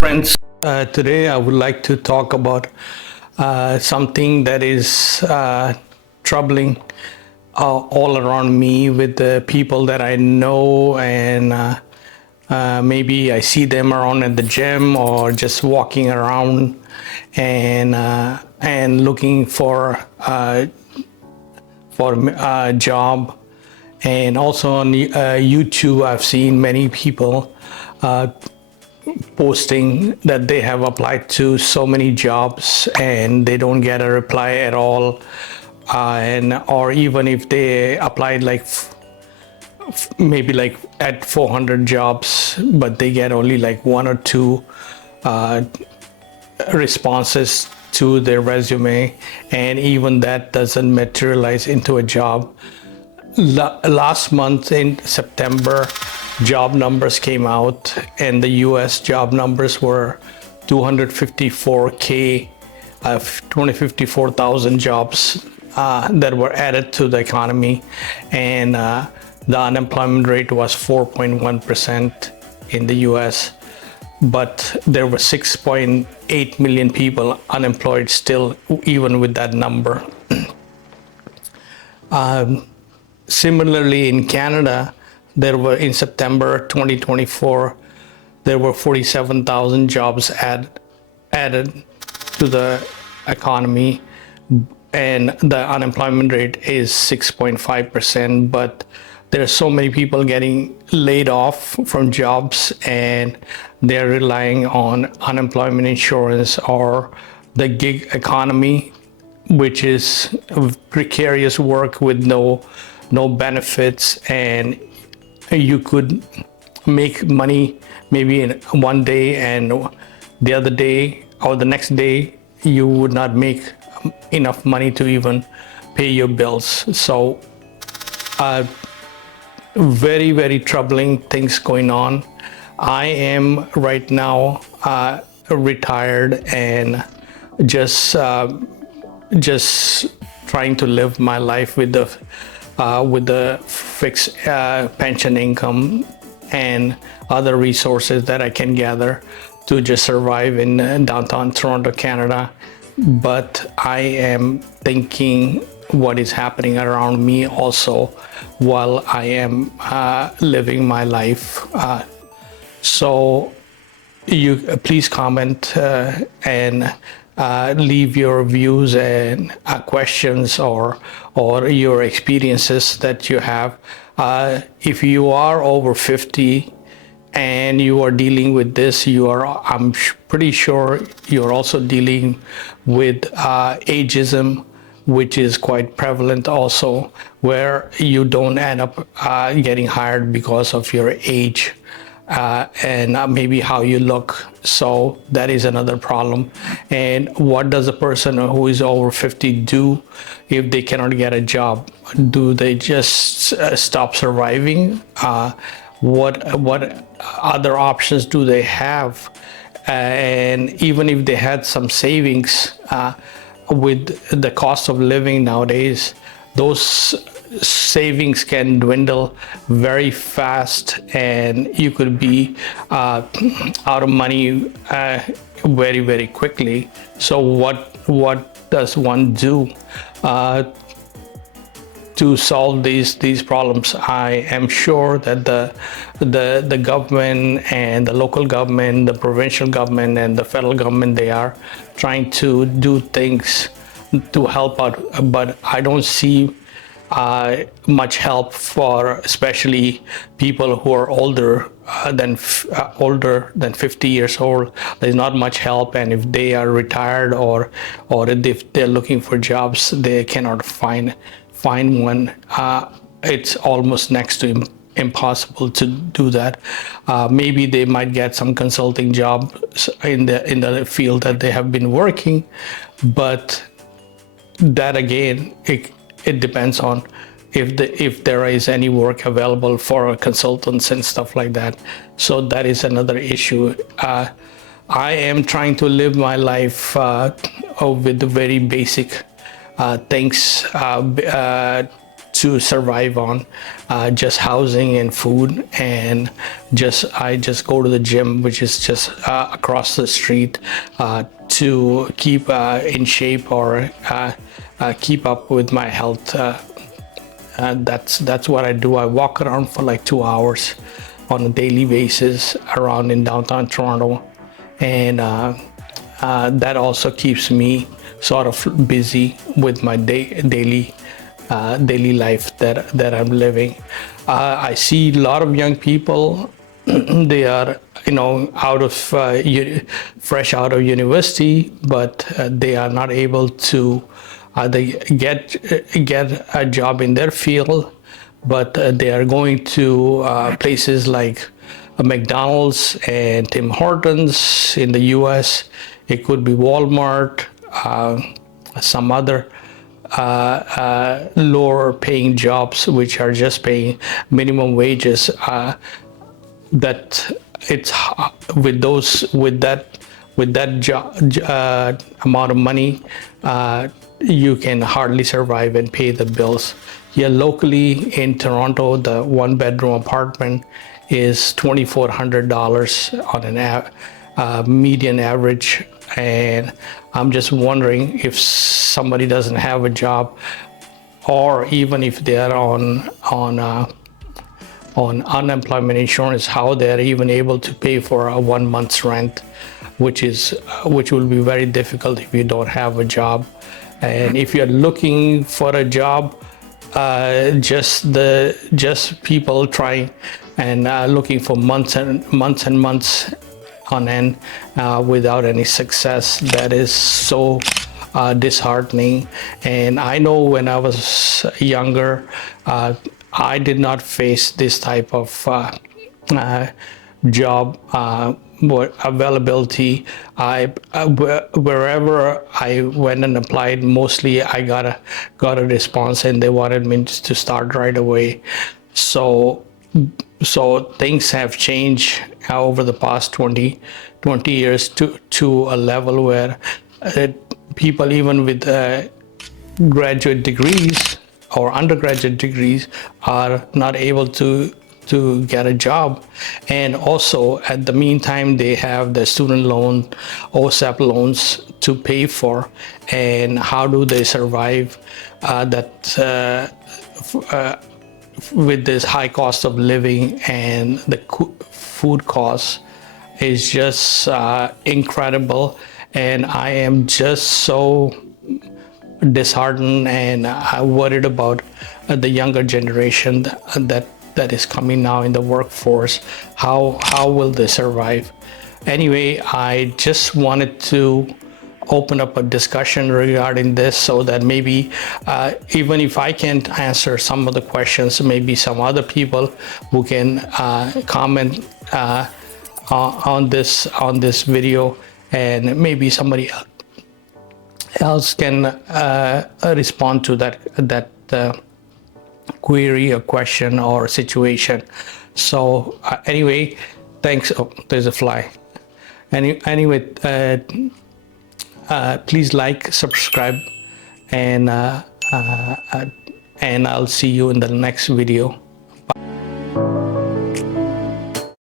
friends. Today I would like to talk about something that is troubling all around me with the people that I know, and maybe I see them around at the gym or just walking around and looking for a job. And also on YouTube, I've seen many people posting that they have applied to so many jobs and they don't get a reply at all, or even if they applied like maybe like at 400 jobs, but they get only like one or two responses to their resume, and even that doesn't materialize into a job. Last month in September, job numbers came out, and the US job numbers were 254,000 jobs that were added to the economy, and the unemployment rate was 4.1% in the US, but there were 6.8 million people unemployed still, even with that number. Similarly, in Canada, there were in September 2024, there were 47,000 jobs added to the economy, and the unemployment rate is 6.5%. But there are so many people getting laid off from jobs, and they're relying on unemployment insurance or the gig economy, which is precarious work with no benefits, and you could make money maybe in one day, and the other day or the next day you would not make enough money to even pay your bills. So very, very troubling things going on. I am right now retired and just trying to live my life with the fixed pension income and other resources that I can gather to just survive in downtown Toronto, Canada. But I am thinking what is happening around me also while I am living my life. So you please comment and leave your views and questions or your experiences that you have. If you are over 50 and you are dealing with this, I'm pretty sure you're also dealing with ageism, which is quite prevalent also, where you don't end up getting hired because of your age. And maybe how you look. So that is another problem. And what does a person who is over 50 do if they cannot get a job? Do they just stop surviving? What other options do they have? And even if they had some savings, with the cost of living nowadays, those savings can dwindle very fast, and you could be out of money very, very quickly. So what does one do to solve these problems? I am sure that the government and the local government, the provincial government and the federal government, they are trying to do things to help out, but I don't see much help for especially people who are older than 50 years old. There's not much help, and if they are retired or if they're looking for jobs, they cannot find one. It's almost next to impossible to do that. Maybe they might get some consulting jobs in the field that they have been working, but that again, it depends on if there is any work available for consultants and stuff like that. So that is another issue. I am trying to live my life with the very basic things to survive on, just housing and food, and I just go to the gym, which is just across the street, to keep in shape or keep up with my health. That's what I do. I walk around for like 2 hours on a daily basis around in downtown Toronto, and that also keeps me sort of busy with my daily life that I'm living. I see a lot of young people. They are, out of fresh out of university, but they are not able to they get a job in their field, but they are going to places like McDonald's and Tim Hortons in the U.S. It could be Walmart, some other lower paying jobs which are just paying minimum wages. That it's with that job amount of money, you can hardly survive and pay the bills. Here locally in Toronto, the one-bedroom apartment is $2,400 on an median average, and I'm just wondering if somebody doesn't have a job, or even if they are on unemployment insurance, how they're even able to pay for a 1 month's rent, which will be very difficult if you don't have a job. And if you're looking for a job, just people trying and looking for months and months on end without any success, that is so disheartening. And I know when I was younger, I did not face this type of job availability. Wherever I went and applied, mostly I got a response, and they wanted me to start right away. So things have changed over the past 20 years to a level where people even with graduate degrees or undergraduate degrees are not able to get a job. And also at the meantime, they have the student loan, OSAP loans to pay for. And how do they survive with this high cost of living, and the food costs is just incredible. And I am just so disheartened and worried about the younger generation that is coming now in the workforce. How will they survive? Anyway, I just wanted to open up a discussion regarding this, so that maybe even if I can't answer some of the questions, maybe some other people who can comment on this video, and maybe somebody else can respond to that query or question or situation. So anyway, thanks. Oh, there's a fly. Anyway, please like, subscribe, and I'll see you in the next video.